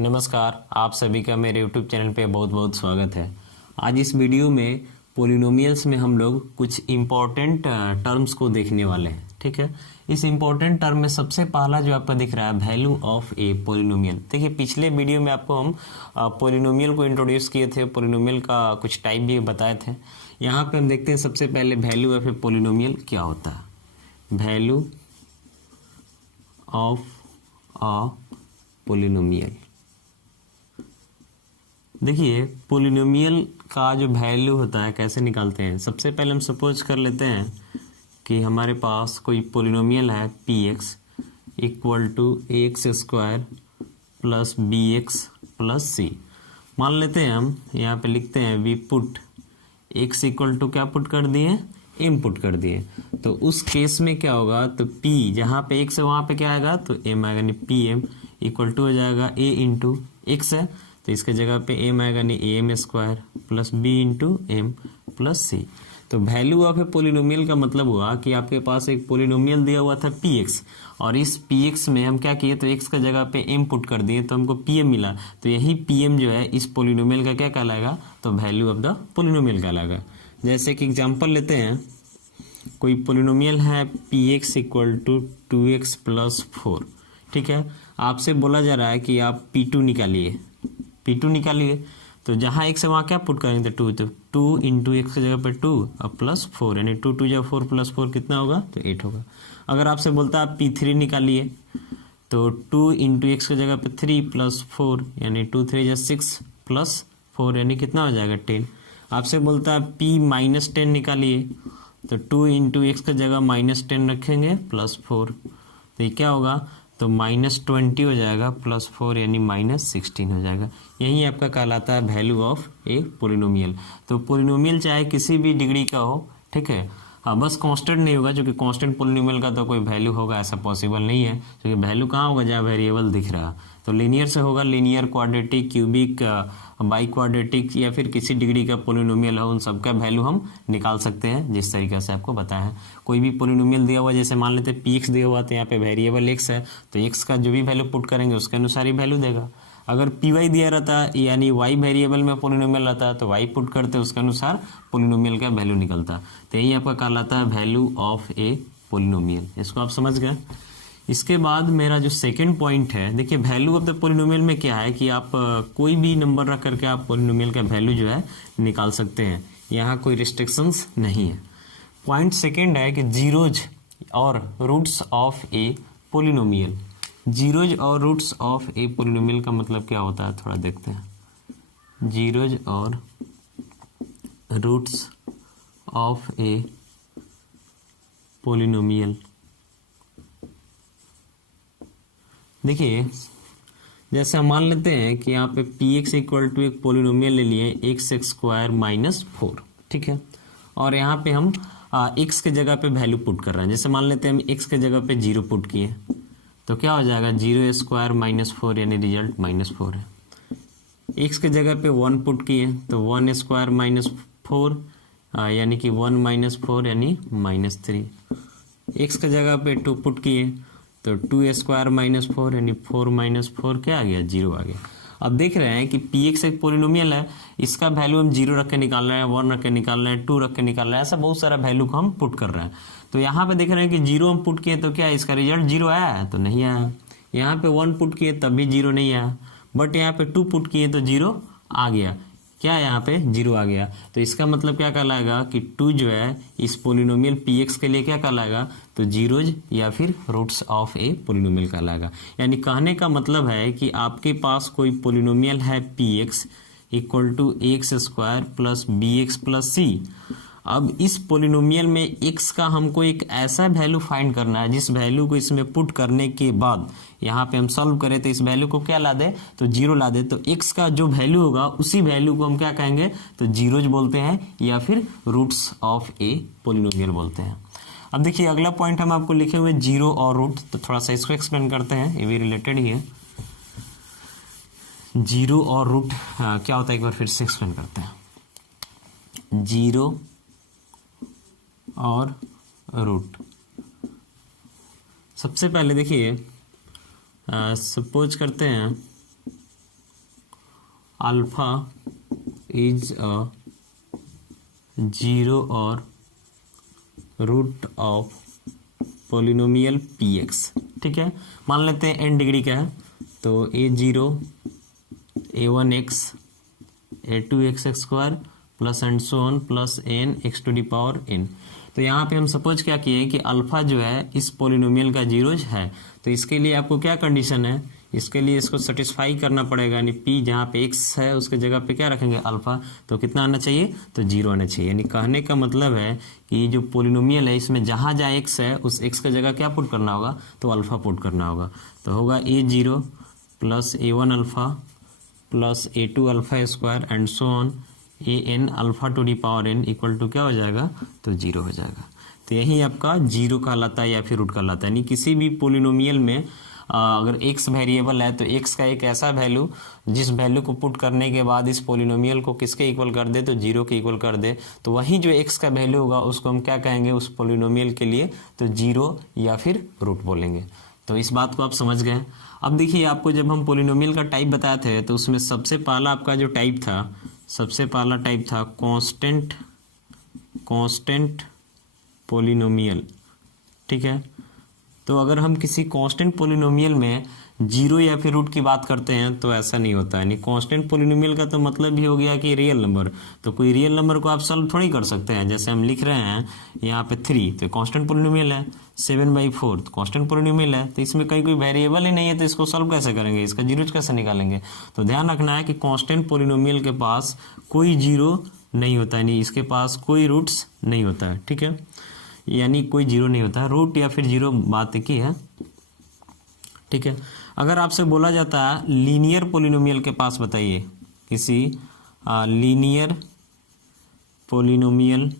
नमस्कार, आप सभी का मेरे YouTube चैनल पे बहुत बहुत स्वागत है। आज इस वीडियो में पोलिनोमियल्स में हम लोग कुछ इम्पोर्टेंट टर्म्स को देखने वाले हैं। ठीक है, इस इम्पोर्टेंट टर्म में सबसे पहला जो आपको दिख रहा है वैल्यू ऑफ ए पोलिनोमियल। देखिए, पिछले वीडियो में आपको हम पोलिनोमियल को इंट्रोड्यूस किए थे, पोलिनोमियल का कुछ टाइप भी बताए थे। यहाँ पे हम देखते हैं सबसे पहले वैल्यू ऑफ ए पोलिनोमियल क्या होता है। वैल्यू ऑफ अ पोलिनोमियल, देखिए पोलिनोमियल का जो वैल्यू होता है कैसे निकालते हैं। सबसे पहले हम सपोज कर लेते हैं कि हमारे पास कोई पोलिनोमियल है P x equal to a x square plus b x plus c. मान लेते हैं हम यहाँ पे लिखते हैं we put x equal to क्या पुट कर दिए, एम पुट कर दिए। तो उस केस में क्या होगा, तो पी जहाँ पे एक्स है वहाँ पे क्या आएगा, तो एम आएगा, यानी पी एम इक्वल टू हो जाएगा ए इंटू एक्स है तो इसके जगह पे एम आएगा, नहीं a m square plus b into m plus c. तो वैल्यू ऑफ ए पोलिनोमियल का मतलब हुआ कि आपके पास एक पोलिनोमियल दिया हुआ था पी एक्स, और इस पी एक्स में हम क्या किए, तो एक्स का जगह पे एम पुट कर दिए तो हमको पी एम मिला। तो यही पी एम जो है इस पोलिनोमियल का क्या कहलाएगा, तो वैल्यू ऑफ द पोलिनोमियल कहलाएगा। जैसे कि एग्जाम्पल लेते हैं, कोई पोलिनोमियल है P x equal to two X plus four. ठीक है, आपसे बोला जा रहा है कि आप पी टू निकालिए, P2 निकालिए। तो जहाँ x है वहाँ क्या पुट करेंगे, तो 2, तो 2 इंटू एक्स की जगह पे 2 और प्लस 4, यानी 2 2 जब 4 प्लस 4 कितना होगा, तो 8 होगा। अगर आपसे बोलता है P3 निकालिए, तो 2 इंटू एक्स की जगह पे 3 प्लस 4, यानी 2 3 जा 6 प्लस 4, यानी कितना हो जाएगा 10। आपसे बोलता है P माइनस 10 निकालिए, तो 2 इंटू एक्स की जगह माइनस 10 रखेंगे प्लस 4, तो ये क्या होगा, तो -20 हो जाएगा प्लस 4, यानी -16 हो जाएगा। यही आपका कहलाता है वैल्यू ऑफ ए पोलिनोमियल। तो पोलिनोमियल चाहे किसी भी डिग्री का हो, ठीक है, हाँ, बस कांस्टेंट नहीं होगा, क्योंकि कांस्टेंट पोलिनोमियल का तो कोई वैल्यू होगा ऐसा पॉसिबल नहीं है, क्योंकि वैल्यू कहाँ होगा जहाँ वेरिएबल दिख रहा है। तो लीनियर से होगा, linear, quadratic, cubic, by quadratic, या फिर किसी डिग्री का पोलिनोमियल हो, उन सब का वैल्यू हम निकाल सकते हैं जिस तरीके से आपको बताया है। कोई भी पोलिनोमियल दिया हुआ, जैसे मान लेते हैं पी एक्स दिया हुआ, तो यहाँ पे वेरिएबल एक्स है, तो एक्स का जो भी वैल्यू पुट करेंगे उसके अनुसार ही वैल्यू देगा। अगर पी वाई दिया रहता है, यानी वाई वेरिएबल में पोलिनोमियल रहता है, तो वाई पुट करते उसके अनुसार पोलिनोमियल का वैल्यू निकलता है। तो यही आपका कहलाता है वैल्यू ऑफ ए पोलिनोमियल। इसको आप समझ गए। इसके बाद मेरा जो सेकंड पॉइंट है, देखिए वैल्यू ऑफ द पोलिनोमियल में क्या है कि आप कोई भी नंबर रख करके आप पोलिनोमियल का वैल्यू जो है निकाल सकते हैं, यहाँ कोई रिस्ट्रिक्शंस नहीं है। पॉइंट सेकंड है कि जीरोज और roots of a polynomial. Zeros और रूट्स ऑफ ए पोलिनोमियल का मतलब क्या होता है, थोड़ा देखते हैं। जीरोज और रूट्स ऑफ ए पोलिनोमियल, देखिए जैसे हम मान लेते हैं कि यहाँ पे पी एक्स इक्वल टू एक पोलिनोमियल ले लिए एक्स स्क्वायर माइनस 4, ठीक है, और यहाँ पे हम एक्स के जगह पे वैल्यू पुट कर रहे हैं। जैसे मान लेते हैं हम एक्स के जगह पे 0 पुट किए, तो क्या हो जाएगा, 0 स्क्वायर माइनस 4, यानी रिजल्ट -4 है। एक्स के जगह पे 1 पुट किए, तो 1 स्क्वायर माइनस 4, यानी कि 1 माइनस 4, यानी -3। एक्स के जगह पे 2 पुट किए, तो 2 स्क्वायर माइनस 4, यानी 4 माइनस 4 क्या आ गया, 0 आ गया। अब देख रहे हैं कि पी एक्स एक पोलिनोमियल है, इसका वैल्यू हम 0 रख के निकाल रहे हैं, 1 रख के निकाल रहे हैं, 2 रख के निकाल रहे हैं, ऐसा बहुत सारा वैल्यू को हम पुट कर रहे हैं। तो यहाँ पे देख रहे हैं कि 0 हम पुट किए तो क्या इसका रिजल्ट 0 आया है, तो नहीं आया। यहाँ पे 1 पुट किए तब भी 0 नहीं आया, बट यहाँ पे 2 पुट किए तो 0 आ गया। क्या यहाँ पे 0 आ गया, तो इसका मतलब क्या कहलाएगा कि 2 जो है इस पोलिनोमियल पी एक्स के लिए क्या कहलाएगा, तो जीरोज या फिर रूट्स ऑफ ए पोलिनोमियल कहलाएगा। यानी कहने का मतलब है कि आपके पास कोई पोलिनोमियल है P x equal to x square plus b x plus c. अब इस पोलिनोमियल में x का हमको एक ऐसा वैल्यू फाइंड करना है जिस वैल्यू को इसमें पुट करने के बाद यहाँ पे हम सॉल्व करें तो इस वैल्यू को क्या ला दे, तो 0 ला दे। तो x का जो वैल्यू होगा उसी वैल्यू को हम क्या कहेंगे, तो जीरोज बोलते हैं या फिर रूट्स ऑफ ए पोलिनोमियल बोलते हैं। अब देखिए अगला पॉइंट हम आपको लिखे हुए जीरो और रूट, तो थोड़ा सा इसको एक्सप्लेन करते हैं, ये भी रिलेटेड ही है। जीरो और रूट क्या होता है एक बार फिर से एक्सप्लेन करते हैं। जीरो और रूट, सबसे पहले देखिए सपोज करते हैं अल्फा इज अ जीरो और root of polynomial P X. ठीक है, मान लेते हैं एन डिग्री का है, तो a0 a1x a2x square plus and so on plus N X to the power N. तो यहाँ पे हम सपोज क्या किए कि अल्फा जो है इस पोलिनोमियल का जीरोज है, तो इसके लिए आपको क्या कंडीशन है, इसके लिए इसको सेटिस्फाई करना पड़ेगा, यानी p जहाँ पे x है उसके जगह पे क्या रखेंगे अल्फा, तो कितना आना चाहिए, तो जीरो आना चाहिए। यानी कहने का मतलब है कि जो पोलिनोमियल है इसमें जहाँ जहाँ x है उस x का जगह क्या पुट करना होगा, तो अल्फा पुट करना होगा। तो होगा a0 plus a1 alpha plus a2 alpha square and so on an alpha to the power n equal to क्या हो जाएगा, तो जीरो हो जाएगा। तो यही आपका जीरो कहलाता है या फिर रूट कहलाता है। यानी किसी भी पोलिनोमियल में अगर x वेरिएबल है तो x का एक ऐसा वैल्यू जिस वैल्यू को पुट करने के बाद इस पोलिनोमियल को किसके इक्वल कर दे, तो जीरो के इक्वल कर दे, तो वही जो x का वैल्यू होगा उसको हम क्या कहेंगे उस पोलिनोमियल के लिए, तो जीरो या फिर रूट बोलेंगे। तो इस बात को आप समझ गए। अब देखिए आपको जब हम पोलिनोमियल का टाइप बताए थे तो उसमें सबसे पहला आपका जो टाइप था, सबसे पहला टाइप था कांस्टेंट पोलिनोमियल। ठीक है, तो अगर हम किसी कांस्टेंट पोलिनोमियल में जीरो या फिर रूट की बात करते हैं तो ऐसा नहीं होता है। यानी कांस्टेंट पोलिनोमियल का तो मतलब ही हो गया कि रियल नंबर, तो कोई रियल नंबर को आप सॉल्व थोड़ी कर सकते हैं। जैसे हम लिख रहे हैं यहाँ पे 3, तो कांस्टेंट पोलिनोमियल है, 7/4 तो कांस्टेंट पोलिनोमियल है, तो इसमें कहीं कोई वेरिएबल ही नहीं है, तो इसको सॉल्व कैसे करेंगे, इसका जीरो कैसे निकालेंगे। तो ध्यान रखना है कि कांस्टेंट पोलिनोमियल के पास कोई जीरो नहीं होता है, यानी इसके पास कोई रूट्स नहीं होता है। ठीक है, यानी कोई जीरो नहीं होता है, रूट या फिर जीरो बात की है। ठीक है, अगर आपसे बोला जाता है लीनियर पोलिनोमियल के पास बताइए, किसी लीनियर पोलिनोमियल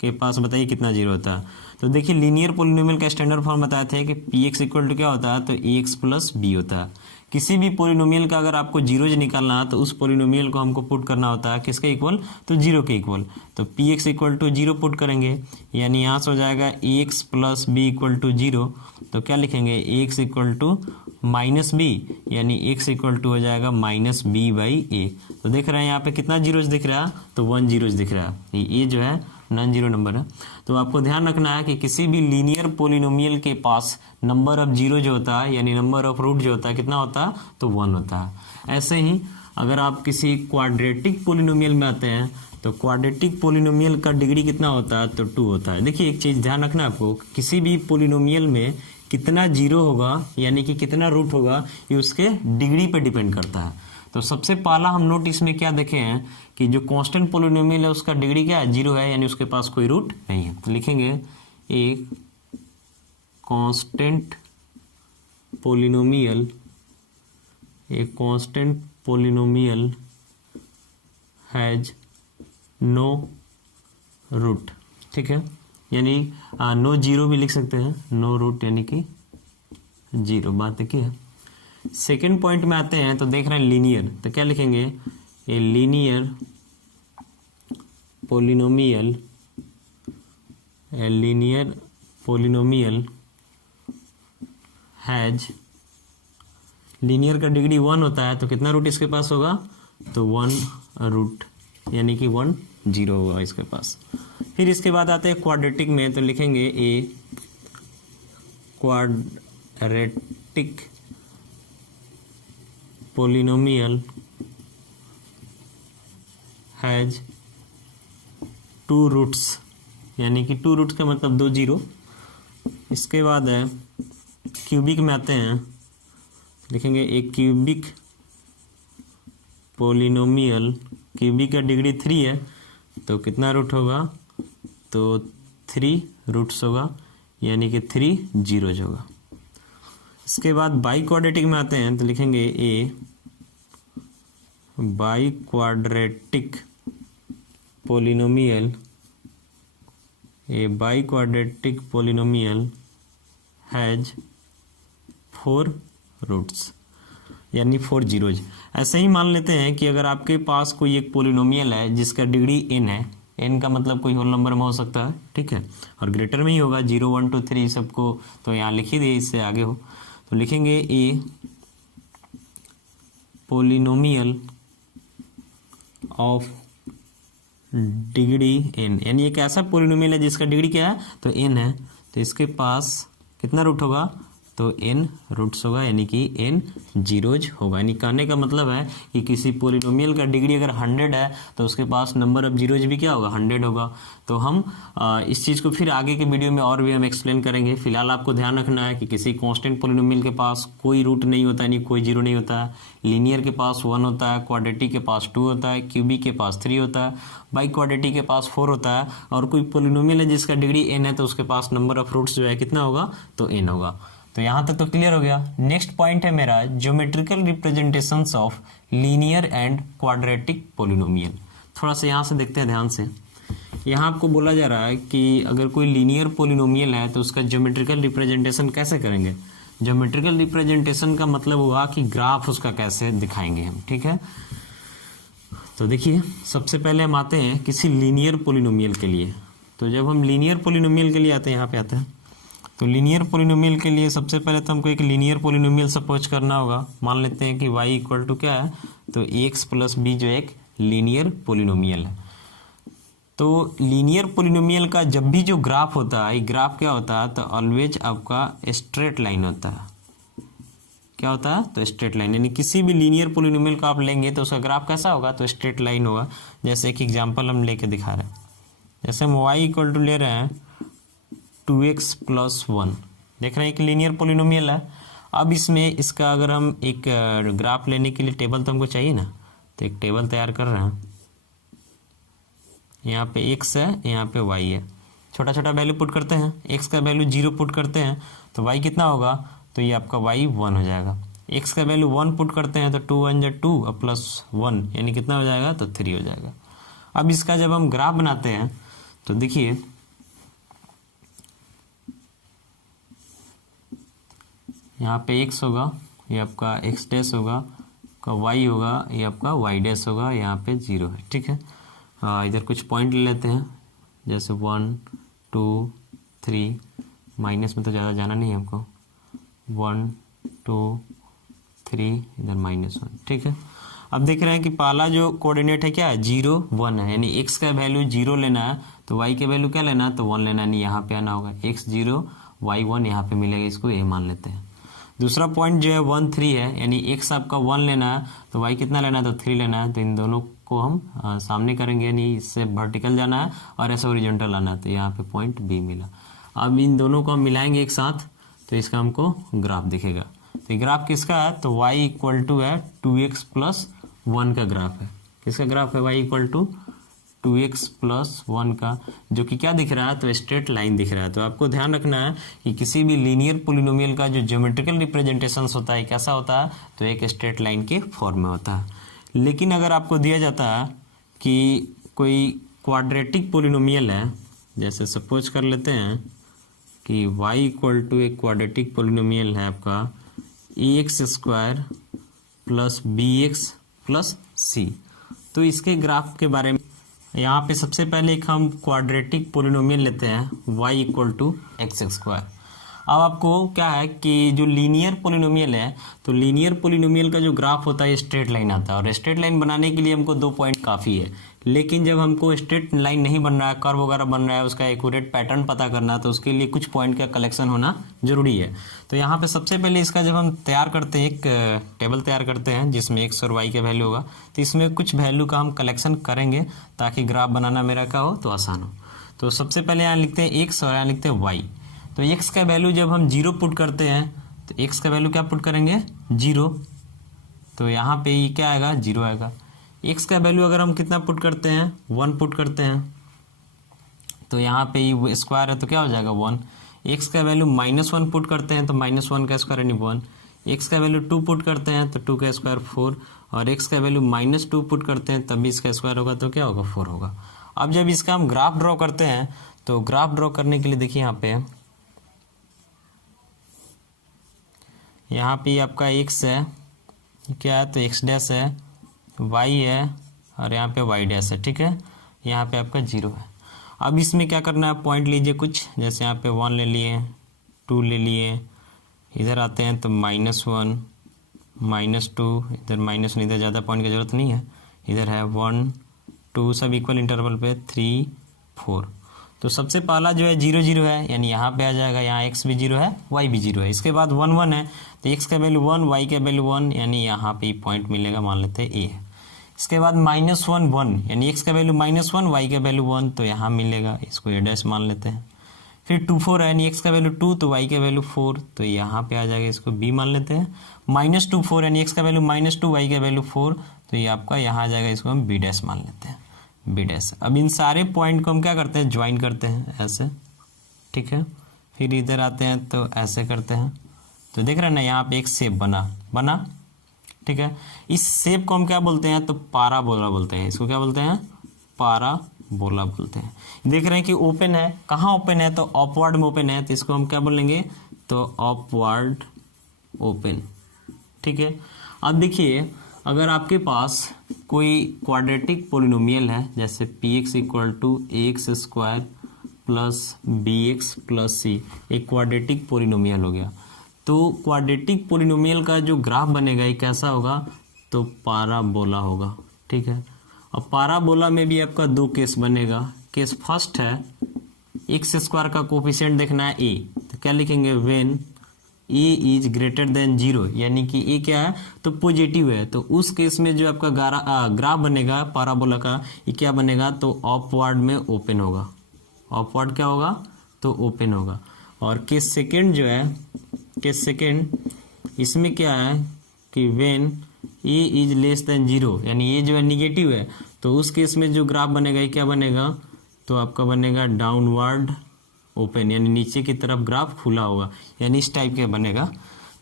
के पास बताइए कितना जीरो होता है। तो देखिए लीनियर पोलिनोमियल का स्टैंडर्ड फॉर्म बताए थे कि पी एक्स इक्वल टू क्या होता है, तो ए एक्स प्लस बी होता है। किसी भी पोलिनोमियल का अगर आपको जीरोज निकालना है तो उस पोलिनोमियल को हमको पुट करना होता है किसके इक्वल, तो जीरो के इक्वल। तो p x equal to zero put करेंगे, यानी यहाँ से हो जाएगा a x plus b equal to zero. तो क्या लिखेंगे, a x equal to minus b, यानी एक्स इक्वल टू हो जाएगा माइनस बी बाई ए। तो देख रहे हैं यहाँ पे कितना जीरोज दिख रहा है, तो 1 जीरोज दिख रहा है। ये जो है नॉन जीरो नंबर है। तो आपको ध्यान रखना है कि किसी भी लीनियर पोलिनोमियल के पास नंबर ऑफ जीरो जो होता है, यानी नंबर ऑफ रूट जो होता है कितना होता है, तो 1 होता है। ऐसे ही अगर आप किसी क्वाड्रेटिक पोलिनोमियल में आते हैं तो क्वाड्रेटिक पोलिनोमियल का डिग्री कितना होता है, तो 2 होता है। देखिए एक चीज ध्यान रखना आपको, किसी भी पोलिनोमियल में कितना जीरो होगा यानी कि कितना रूट होगा ये उसके डिग्री पे डिपेंड करता है। तो सबसे पहला हम नोट इसमें क्या देखे हैं कि जो कांस्टेंट पोलिनोमियल है उसका डिग्री क्या है, जीरो है, यानी उसके पास कोई रूट नहीं है। तो लिखेंगे एक कांस्टेंट पोलिनोमियल, एक constant polynomial has no root. ठीक है, यानी नो जीरो भी लिख सकते हैं, नो रूट यानी कि जीरो, बात देखिए है। सेकेंड पॉइंट में आते हैं तो देख रहे हैं लीनियर, तो क्या लिखेंगे, a linear polynomial, a linear polynomial has, linear का डिग्री 1 होता है, तो कितना रूट इसके पास होगा, तो 1 रूट, यानी कि 1 जीरो होगा इसके पास। फिर इसके बाद आते हैं क्वाड्रेटिक में, तो लिखेंगे A quadratic polynomial has 2 roots, यानी कि 2 रूट्स का मतलब 2 जीरो। इसके बाद है क्यूबिक में आते हैं, लिखेंगे एक क्यूबिक पोलिनोमियल, क्यूबिक का डिग्री 3 है, तो कितना रूट होगा, तो 3 रूट्स होगा, यानी कि 3 जीरोज होगा। इसके बाद बाई क्वाड्रेटिक में आते हैं तो लिखेंगे a biquadratic polynomial, a biquadratic polynomial has 4 roots, यानी 4 जीरोज। ऐसे ही मान लेते हैं कि अगर आपके पास कोई एक पोलिनोमियल है जिसका डिग्री n है, n का मतलब कोई होल नंबर में हो सकता है, ठीक है, और ग्रेटर में ही होगा, 0 1 2 3 सबको तो यहाँ लिख ही दिए, इससे आगे हो। तो लिखेंगे ए पोलिनोमियल ऑफ डिग्री n, यानी एक ऐसा पोलिनोमियल है जिसका डिग्री क्या है, तो n है, तो इसके पास कितना रूट होगा, तो n रूट्स होगा, यानी कि n जीरोज होगा। यानी कहने का मतलब है कि किसी पोलिनोमियल का डिग्री अगर 100 है तो उसके पास नंबर ऑफ जीरोज भी क्या होगा, 100 होगा। तो हम इस चीज़ को फिर आगे के वीडियो में और भी हम एक्सप्लेन करेंगे। फिलहाल आपको ध्यान रखना है कि किसी कांस्टेंट पोलिनोमियल के पास कोई रूट नहीं होता, यानी कोई जीरो नहीं होता है। लीनियर के पास 1 होता है, क्वाड्रेटिक के पास 2 होता है, क्यूबिक के पास 3 होता है, बाई क्वाड्रेटिक के पास 4 होता है, और कोई पोलिनोमियल है जिसका डिग्री n है तो उसके पास नंबर ऑफ रूट्स जो है कितना होगा, तो n होगा। तो यहाँ तक तो क्लियर हो गया। नेक्स्ट पॉइंट है मेरा geometrical representations of linear and quadratic polynomial. थोड़ा सा यहाँ से देखते हैं ध्यान से। यहाँ आपको बोला जा रहा है कि अगर कोई लीनियर पोलिनोमियल है तो उसका ज्योमेट्रिकल रिप्रेजेंटेशन कैसे करेंगे। ज्योमेट्रिकल रिप्रेजेंटेशन का मतलब हुआ कि ग्राफ उसका कैसे दिखाएंगे हम, ठीक है। तो देखिए सबसे पहले हम आते हैं किसी लीनियर पोलिनोमियल के लिए। तो जब हम लीनियर पोलिनोमियल के लिए आते हैं, यहाँ पे आते हैं, तो लीनियर पोलिनोमियल के लिए सबसे पहले तो हमको एक लीनियर पोलिनोमियल सपोज करना होगा। मान लेते हैं कि y इक्वल टू क्या है, तो x प्लस बी जो एक लीनियर पोलिनोमियल है। तो लीनियर पोलिनोमियल का जब भी जो ग्राफ होता है, ग्राफ क्या होता है, तो ऑलवेज आपका स्ट्रेट लाइन होता है। क्या होता है, तो स्ट्रेट लाइन, यानी किसी भी लीनियर पोलिनोमियल का आप लेंगे तो उसका ग्राफ कैसा होगा, तो स्ट्रेट लाइन होगा। जैसे एक एग्जाम्पल हम लेके दिखा रहे हैं, जैसे हम y इक्वल टू ले रहे हैं 2x प्लस 1, देख रहे हैं एक लीनियर पोलिनोमियल है। अब इसमें इसका अगर हम एक ग्राफ लेने के लिए टेबल तो हमको चाहिए ना, तो एक टेबल तैयार कर रहे हैं। यहाँ पे x है, यहाँ पे y है, छोटा छोटा वैल्यू पुट करते हैं। x का वैल्यू 0 पुट करते हैं तो y कितना होगा, तो ये आपका y 1 हो जाएगा। x का वैल्यू 1 पुट करते हैं तो 2 1 जा 2 और प्लस 1 यानी कितना हो जाएगा, तो 3 हो जाएगा। अब इसका जब हम ग्राफ बनाते हैं तो देखिए यहाँ पे x होगा, ये आपका x डैश होगा, का y होगा, ये आपका y डैश होगा, यहाँ पे 0 है, ठीक है। इधर कुछ पॉइंट ले लेते हैं, जैसे 1 2 3, माइनस में तो ज़्यादा जाना नहीं है हमको, 1 2 3, इधर -1, ठीक है। अब देख रहे हैं कि पहला जो कोऑर्डिनेट है क्या है, 0 1 है, यानी x का वैल्यू 0 लेना है तो y के वैल्यू क्या लेना है, तो 1 लेना है, नहीं यहाँ पे आना होगा, x 0 y 1 यहाँ पे मिलेगा, इसको a मान लेते हैं। दूसरा पॉइंट जो है 1 3 है, यानी x आपका 1 लेना है तो y कितना लेना है, तो 3 लेना है। तो इन दोनों को हम सामने करेंगे, यानी इससे वर्टिकल जाना है और ऐसे ओरिजेंटल आना है, तो यहाँ पे पॉइंट b मिला। अब इन दोनों को हम मिलाएंगे एक साथ तो इसका हमको ग्राफ दिखेगा। तो ग्राफ किसका है, तो y इक्वल टू है 2x प्लस 1 का ग्राफ है। किसका ग्राफ है, y equal to 2x plus 1 का, जो कि क्या दिख रहा है, तो स्ट्रेट लाइन दिख रहा है। तो आपको ध्यान रखना है कि किसी भी लीनियर पोलिनोमियल का जो ज्योमेट्रिकल रिप्रेजेंटेशन होता है कैसा होता है, तो एक स्ट्रेट लाइन के फॉर्म में होता है। लेकिन अगर आपको दिया जाता है कि कोई क्वाड्रेटिक पोलिनोमियल है, जैसे सपोज कर लेते हैं कि y इक्वल टू एक क्वाड्रेटिक पोलिनोमियल है आपका ax square plus bx plus c। तो इसके ग्राफ के बारे में यहाँ पे सबसे पहले एक हम क्वाड्रेटिक पोलिनोमियल लेते हैं y equal to x square. अब आपको क्या है कि जो लीनियर पोलिनोमियल है, तो लीनियर पोलिनोमियल का जो ग्राफ होता है स्ट्रेट लाइन आता है, और स्ट्रेट लाइन बनाने के लिए हमको 2 पॉइंट काफ़ी है। लेकिन जब हमको स्ट्रेट लाइन नहीं बन रहा है, कर्व वगैरह बन रहा है, उसका एक्यूरेट पैटर्न पता करना है, तो उसके लिए कुछ पॉइंट का कलेक्शन होना जरूरी है। तो यहाँ पे सबसे पहले इसका जब हम तैयार करते हैं, एक टेबल तैयार करते हैं जिसमें x और y का वैल्यू होगा, तो इसमें कुछ वैल्यू का हम कलेक्शन करेंगे ताकि ग्राफ बनाना मेरा क्या हो, तो आसान हो। तो सबसे पहले यहाँ लिखते हैं x और यहाँ लिखते हैं y। तो x का वैल्यू जब हम 0 पुट करते हैं तो x का वैल्यू क्या पुट करेंगे, 0, तो यहाँ पे ये क्या आएगा, 0 आएगा। x का वैल्यू अगर हम कितना पुट करते हैं, 1 पुट करते हैं, तो यहाँ पे ये स्क्वायर है तो क्या हो जाएगा 1। x का वैल्यू -1 पुट करते हैं तो -1 का स्क्वायर यानी 1। x का वैल्यू 2 पुट करते हैं तो 2 का स्क्वायर 4, और x का वैल्यू -2 पुट करते हैं तब भी इसका स्क्वायर होगा तो क्या होगा, 4 होगा। अब जब इसका हम ग्राफ ड्रॉ करते हैं तो ग्राफ ड्रॉ करने के लिए देखिए यहाँ पे आपका x है, क्या है, तो x डैश है, y है और यहाँ पे y डैश है, ठीक है। यहाँ पे आपका 0 है। अब इसमें क्या करना है, पॉइंट लीजिए कुछ, जैसे यहाँ पे 1 ले लिए, 2 ले लिए, इधर आते हैं तो -1 -2, इधर -1, इधर ज़्यादा पॉइंट की ज़रूरत नहीं है, इधर है 1 2 सब इक्वल इंटरवल पे 3 4। तो सबसे पहला जो है 0 0 है, यानी यहाँ पे आ जाएगा, यहाँ x भी 0 है y भी 0 है। इसके बाद 1 1 है, तो x का वैल्यू 1 y का वैल्यू 1, यानी यहाँ पे पॉइंट मिलेगा, मान लेते हैं a है। इसके बाद -1 1, यानी x का वैल्यू -1 y का वैल्यू 1, तो यहाँ मिलेगा, इसको a डैश मान लेते हैं। फिर 2 4 है, यानी x का वैल्यू 2 तो y का वैल्यू 4, तो यहाँ पे आ जाएगा, इसको b मान लेते हैं। -2 4, यानी x का वैल्यू -2 y का वैल्यू 4, तो ये आपका यहाँ आ जाएगा, इसको हम b डैश मान लेते हैं, b डैश। अब इन सारे पॉइंट को हम क्या करते हैं, ज्वाइन करते हैं ऐसे, ठीक है। फिर इधर आते हैं तो ऐसे करते हैं, तो देख रहे हैं ना यहाँ पे एक शेप बना, ठीक है। इस शेप को हम क्या बोलते हैं, तो पाराबोला बोलते हैं। इसको क्या बोलते हैं, पाराबोला बोलते हैं। देख रहे हैं कि ओपन है, कहाँ ओपन है, तो अपवर्ड में ओपन है, तो इसको हम क्या बोलेंगे, तो अपवर्ड ओपन, ठीक है। अब देखिए, अगर आपके पास कोई क्वाड्रेटिक पोलिनोमियल है, जैसे px equal to ax² plus bx plus c, एक क्वाड्रेटिक पोलिनोमियल हो गया, तो क्वाड्रेटिक पोलिनोमियल का जो ग्राफ बनेगा ये कैसा होगा, तो पाराबोला होगा, ठीक है। अब पाराबोला में भी आपका दो केस बनेगा। केस फर्स्ट है, x² का कोफिशिएंट देखना है a, तो क्या लिखेंगे, when a is greater than 0, यानी कि a क्या है, तो पॉजिटिव है, तो उस केस में जो आपका ग्राफ बनेगा पाराबोला का, ये क्या बनेगा, तो अपवर्ड में ओपन होगा। अपवर्ड क्या होगा, तो ओपन होगा। और केस सेकेंड जो है, केस सेकेंड, इसमें क्या है कि when a is less than 0, यानी ये जो है निगेटिव है, तो उस केस में जो ग्राफ बनेगा ये क्या बनेगा, तो आपका बनेगा डाउनवर्ड ओपन, यानी नीचे की तरफ ग्राफ खुला होगा, यानी इस टाइप के बनेगा,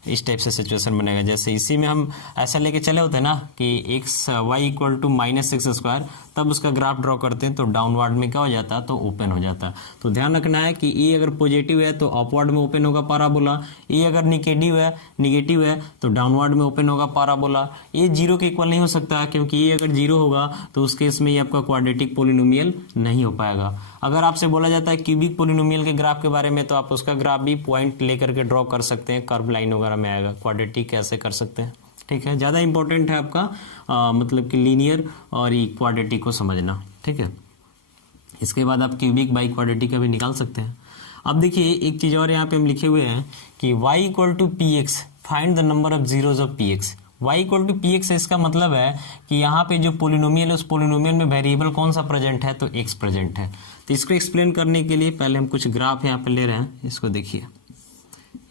इस टाइप से सिचुएशन बनेगा। जैसे इसी में हम ऐसा लेके चले होते हैं ना कि y इक्वल टू -x², तब उसका ग्राफ ड्रॉ करते हैं, तो डाउनवर्ड में क्या हो जाता है, तो ओपन हो जाता है। तो ध्यान रखना है कि a अगर पॉजिटिव है तो अपवर्ड में ओपन होगा पाराबोला, a अगर निगेटिव है तो डाउनवर्ड में ओपन होगा पाराबोला। a 0 के इक्वल नहीं हो सकता, क्योंकि a अगर 0 होगा तो उस केस में ये आपका क्वाड्रेटिक पोलिनोमियल नहीं हो पाएगा। अगर आपसे बोला जाता है क्यूबिक पोलिनोमियल के ग्राफ के बारे में, तो आप उसका ग्राफ भी पॉइंट लेकर के ड्रॉ कर सकते हैं, कर्व लाइन वगैरह में आएगा। क्वाड्रेटिक कैसे कर सकते हैं, ठीक है। ज़्यादा इंपॉर्टेंट है आपका मतलब कि लीनियर और ये क्वाड्रेटिक को समझना, ठीक है। इसके बाद आप क्यूबिक बाई क्वाड्रेटिक का भी निकाल सकते हैं। अब देखिए एक चीज़ और यहाँ पे हम लिखे हुए हैं कि y equal to P X, find the number of zeros of P X. y equal to P X, इसका मतलब है कि यहाँ पे जो पोलिनोमियल है उस पोलिनोमियल में वेरिएबल कौन सा प्रेजेंट है, तो x प्रेजेंट है। तो इसको एक्सप्लेन करने के लिए पहले हम कुछ ग्राफ यहाँ पे ले रहे हैं, इसको देखिए।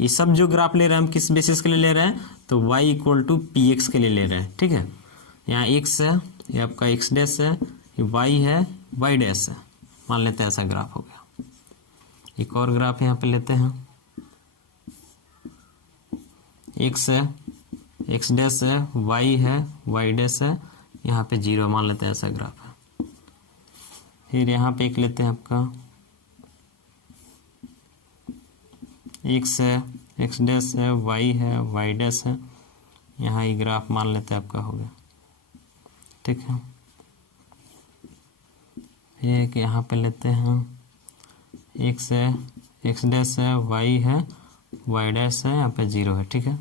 ये सब जो ग्राफ ले रहे हैं हम किस बेसिस के लिए ले रहे हैं, तो y equal to P X के लिए ले रहे हैं, ठीक है। यहाँ x है, ये आपका x डैश है, ये y है, y डैश है, मान लेते हैं ऐसा ग्राफ हो गया। एक और ग्राफ यहाँ पे लेते हैं, x है, x डैश है, y है, y डैश है, यहाँ पे 0 मान लेते हैं ऐसा ग्राफ है। फिर यहाँ पे एक लेते हैं आपका x है, x डैश है, y है, y डैश है, यहाँ ये ग्राफ मान लेते हैं आपका हो गया, ठीक है। फिर एक यहाँ पे लेते हैं x है, x डैश है, y है, y डैश है, यहाँ पे 0 है, ठीक है।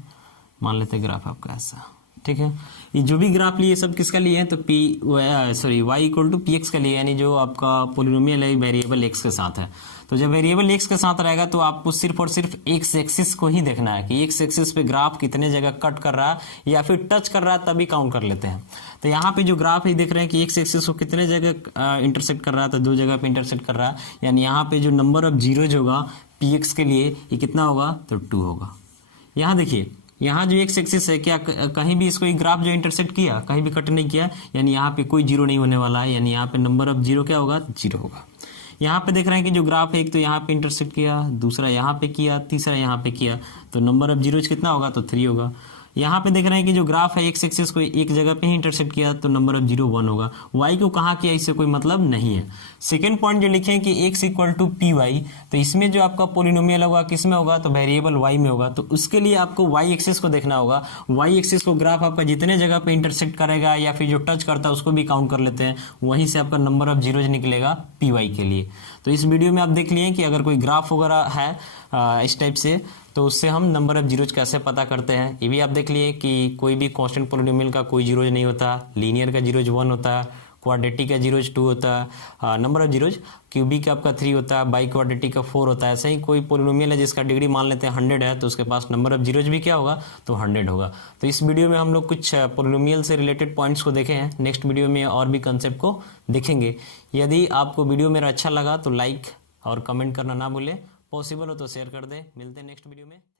मान लेते हैं ग्राफ आपका ऐसा, ठीक है। ये जो भी ग्राफ लिए सब किसका लिए हैं, तो y equal to P X का लिए, यानी जो आपका पोलिनोमियल है वेरिएबल x के साथ है। तो जब वेरिएबल x के साथ रहेगा तो आपको सिर्फ और सिर्फ x एक्सिस को ही देखना है कि x एक्सिस पे ग्राफ कितने जगह कट कर रहा है या फिर टच कर रहा है, तभी काउंट कर लेते हैं। तो यहाँ पे जो ग्राफ है देख रहे हैं कि x एक्सिस को कितने जगह इंटरसेक्ट कर रहा है, तो 2 जगह पे इंटरसेक्ट कर रहा है, यानी यहाँ पे जो नंबर ऑफ जीरोज होगा पी एक्स के लिए ये कितना होगा, तो 2 होगा। यहाँ देखिए, यहाँ जो x एक्सिस है, क्या कहीं भी इसको ग्राफ जो इंटरसेक्ट किया, कहीं भी कट नहीं किया, यानी यहाँ पे कोई 0 नहीं होने वाला है, यानी यहाँ पे नंबर ऑफ 0 क्या होगा, 0 होगा। यहाँ पे देख रहे हैं कि जो ग्राफ है एक तो यहाँ पे इंटरसेक्ट किया, दूसरा यहाँ पे किया, तीसरा यहाँ पे किया, तो नंबर ऑफ जीरोज कितना होगा, तो 3 होगा। यहाँ पे देख रहे हैं कि जो ग्राफ है x एक्सिस को एक जगह पे ही इंटरसेक्ट किया, तो नंबर ऑफ 0 1 होगा। y को कहाँ किया, इससे कोई मतलब नहीं है। सेकेंड पॉइंट जो लिखे कि x equal to P Y, तो इसमें जो आपका पोलिनोमियल होगा किस में होगा, तो वेरिएबल y में होगा। तो उसके लिए आपको y एक्सिस को देखना होगा। y एक्सिस को ग्राफ आपका जितने जगह पे इंटरसेक्ट करेगा या फिर जो टच करता है उसको भी काउंट कर लेते हैं, वहीं से आपका नंबर ऑफ जीरोज निकलेगा पी वाई के लिए। तो इस वीडियो में आप देख लिए कि अगर कोई ग्राफ वगैरह है इस टाइप से, तो उससे हम नंबर ऑफ जीरोज कैसे पता करते हैं। ये भी आप देख लिए कि कोई भी कांस्टेंट पॉलिनोमियल का कोई जीरोज नहीं होता, लीनियर का जीरोज 1 होता है, क्वाड्रेटिक का जीरोज 2 होता है, नंबर ऑफ जीरोज क्यूबिक का आपका 3 होता है, बाई क्वाड्रेटिक का 4 होता है। ऐसे ही कोई पॉलिनोमियल है जिसका डिग्री मान लेते हैं 100 है, तो उसके पास नंबर ऑफ जीरोज भी क्या होगा, तो 100 होगा। तो इस वीडियो में हम लोग कुछ पॉलिनोमियल से रिलेटेड पॉइंट्स को देखे हैं। नेक्स्ट वीडियो में और भी कंसेप्ट को देखेंगे। यदि आपको वीडियो मेरा अच्छा लगा तो लाइक और कमेंट करना ना भूलें, पॉसिबल हो तो शेयर कर दें। मिलते हैं नेक्स्ट वीडियो में।